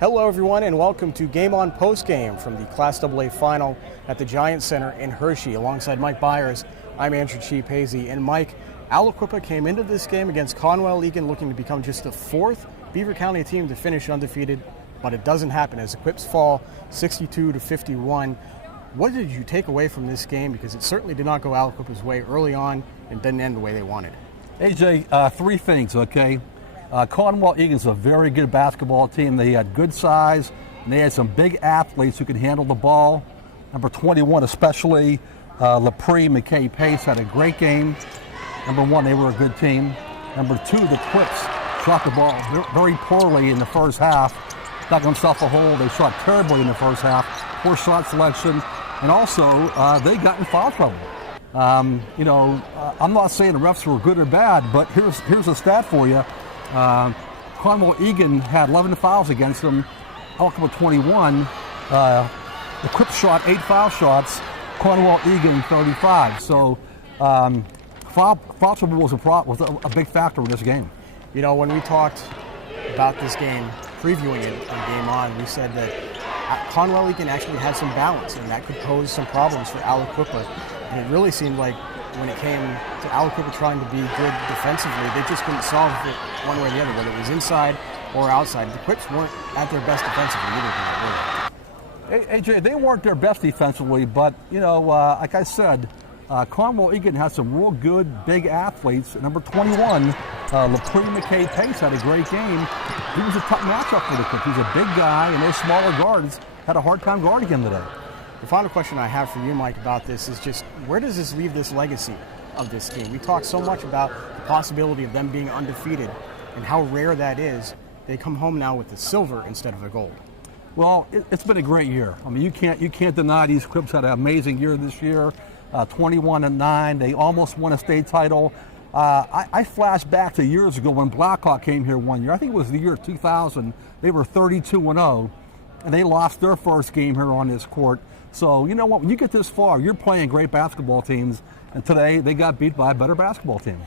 Hello everyone and welcome to Game On Postgame from the Class AA Final at the Giant Center in Hershey. Alongside Mike Bires, I'm Andrew Chiappazzi. And Mike, Aliquippa came into this game against Conwell-Egan looking to become just the fourth Beaver County team to finish undefeated, but it doesn't happen as the Quips fall 62-51. What did you take away from this game? Because it certainly did not go Aliquippa's way early on and didn't end the way they wanted. AJ, three things, okay? Conwell-Egan's a very good basketball team. They had good size, and they had some big athletes who could handle the ball. Number 21 especially, Lepre, McKay Pace had a great game. Number one, they were a good team. Number two, the Quips shot the ball very poorly in the first half. Dug themselves a hole. They shot terribly in the first half. Poor shot selection. And also, they got in foul trouble. I'm not saying the refs were good or bad, but here's a stat for you. Conwell-Egan had 11 fouls against them, Aliquippa 21. The Quips shot 8 foul shots, Conwell-Egan 35. So foul trouble was a big factor in this game. You know, when we talked about this game, previewing it on Game On, we said that Conwell-Egan actually had some balance, and that could pose some problems for Aliquippa. And it really seemed like when it came to Aliquippa trying to be good defensively, they just couldn't solve it one way or the other, whether it was inside or outside. The Quips weren't at their best defensively either. AJ, they weren't their best defensively, but, like I said, Conwell-Egan has some real good big athletes. Number 21, Lepre McKay Pace had a great game. He was a tough matchup for the Quips. He's a big guy, and those smaller guards had a hard time guarding him today. The final question I have for you, Mike, about this is just where does this leave this legacy of this game? We talk so much about the possibility of them being undefeated and how rare that is. They come home now with the silver instead of the gold. Well, it's been a great year. I mean, you can't deny these Quips had an amazing year this year. 21-9. They almost won a state title. I flash back to years ago when Blackhawk came here one year. I think it was the year 2000. They were 32-0, and they lost their first game here on this court. So, you know what? When you get this far, you're playing great basketball teams, and today they got beat by a better basketball team.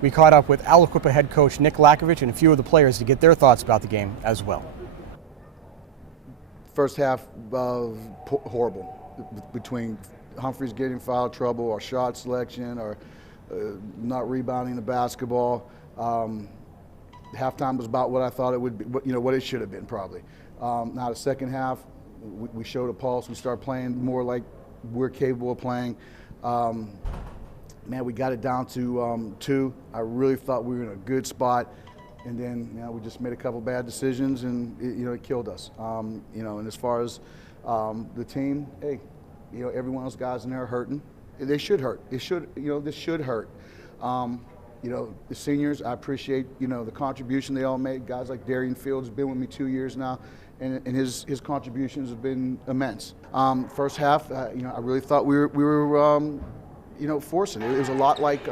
We caught up with Aliquippa head coach Nick Lakovich and a few of the players to get their thoughts about the game as well. First half, horrible. Between Humphreys getting foul trouble, or shot selection, or not rebounding the basketball. Halftime was about what I thought it would be, what it should have been probably. Now the second half, we showed a pulse. We started playing more like we're capable of playing. Man, we got it down to 2. I really thought we were in a good spot, and then we just made a couple bad decisions, and it killed us. And as far as the team, hey, every one of those guys in there are hurting. They should hurt. This should hurt. The seniors, I appreciate the contribution they all made. Guys like Darian Fields has been with me 2 years now. And his contributions have been immense. First half, I really thought we were forcing it. It was a lot like the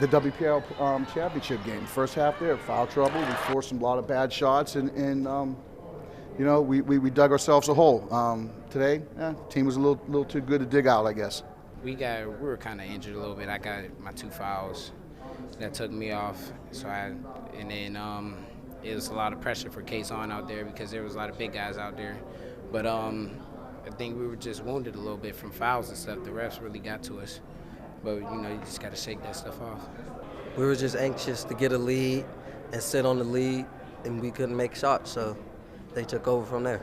WPIAA championship game. First half there, foul trouble. We forced a lot of bad shots, and we dug ourselves a hole. Today, team was a little too good to dig out, I guess. We were kind of injured a little bit. I got my 2 fouls that took me off. It was a lot of pressure for Kason out there because there was a lot of big guys out there. But I think we were just wounded a little bit from fouls and stuff. The refs really got to us. But, you just got to shake that stuff off. We were just anxious to get a lead and sit on the lead, and we couldn't make shots, so they took over from there.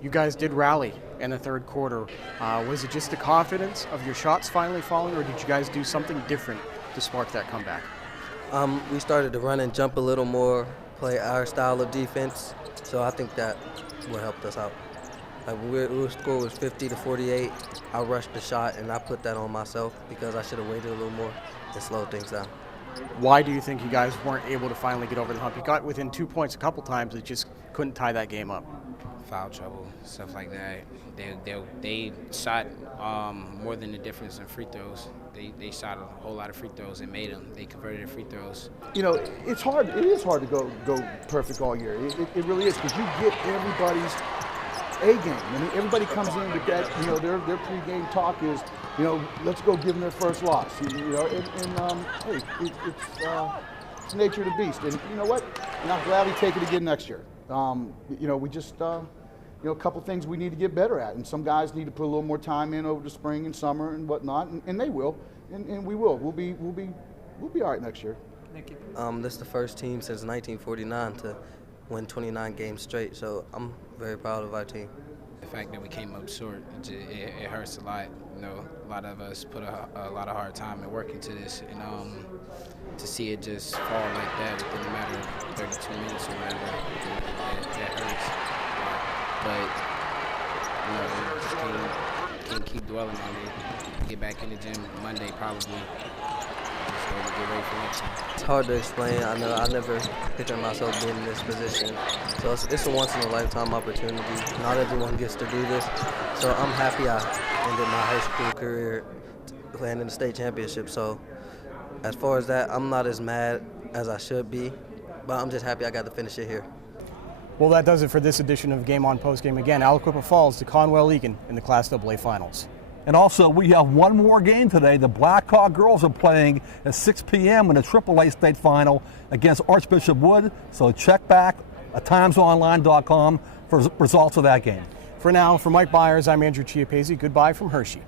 You guys did rally in the third quarter. Was it just the confidence of your shots finally falling, or did you guys do something different to spark that comeback? We started to run and jump a little more, play our style of defense, so I think that what helped us out. Our score was 50-48. I rushed the shot, and I put that on myself because I should have waited a little more and slowed things down. Why do you think you guys weren't able to finally get over the hump? You got within 2 points a couple times, it just couldn't tie that game up. Foul trouble, stuff like that. They shot more than the difference in free throws. They shot a whole lot of free throws and made them. They converted their free throws. It's hard. It is hard to go perfect all year. It really is, because you get everybody's A game. I mean, everybody comes in with that. Their pregame talk is, let's go give them their first loss. Hey, It's the nature of the beast. And you know what? And I'll gladly take it again next year. We just, a couple things we need to get better at. And some guys need to put a little more time in over the spring and summer and whatnot. And they will. And we will. We'll be all right next year. Thank you. This is the first team since 1949 to win 29 games straight, so I'm very proud of our team. The fact that we came up short, it hurts a lot. A lot of us put a lot of hard time and work into this, and to see it just fall like that within a matter of 32 minutes or whatever, that hurts. But just can't keep dwelling on it. Get back in the gym Monday probably. Get ready for next time. It's hard to explain. I know I never pictured myself being in this position. So it's a once-in-a-lifetime opportunity. Not everyone gets to do this. So I'm happy I ended my high school career playing in the state championship. So as far as that, I'm not as mad as I should be, but I'm just happy I got to finish it here. Well, that does it for this edition of Game On Postgame. Again, Aliquippa falls to Conwell-Egan in the Class AA Finals. And also, we have one more game today. The Blackhawk girls are playing at 6 p.m. in the AAA state final against Archbishop Wood. So check back at timesonline.com for results of that game. For now, for Mike Bires, I'm Andrew Chiappazzi. Goodbye from Hershey.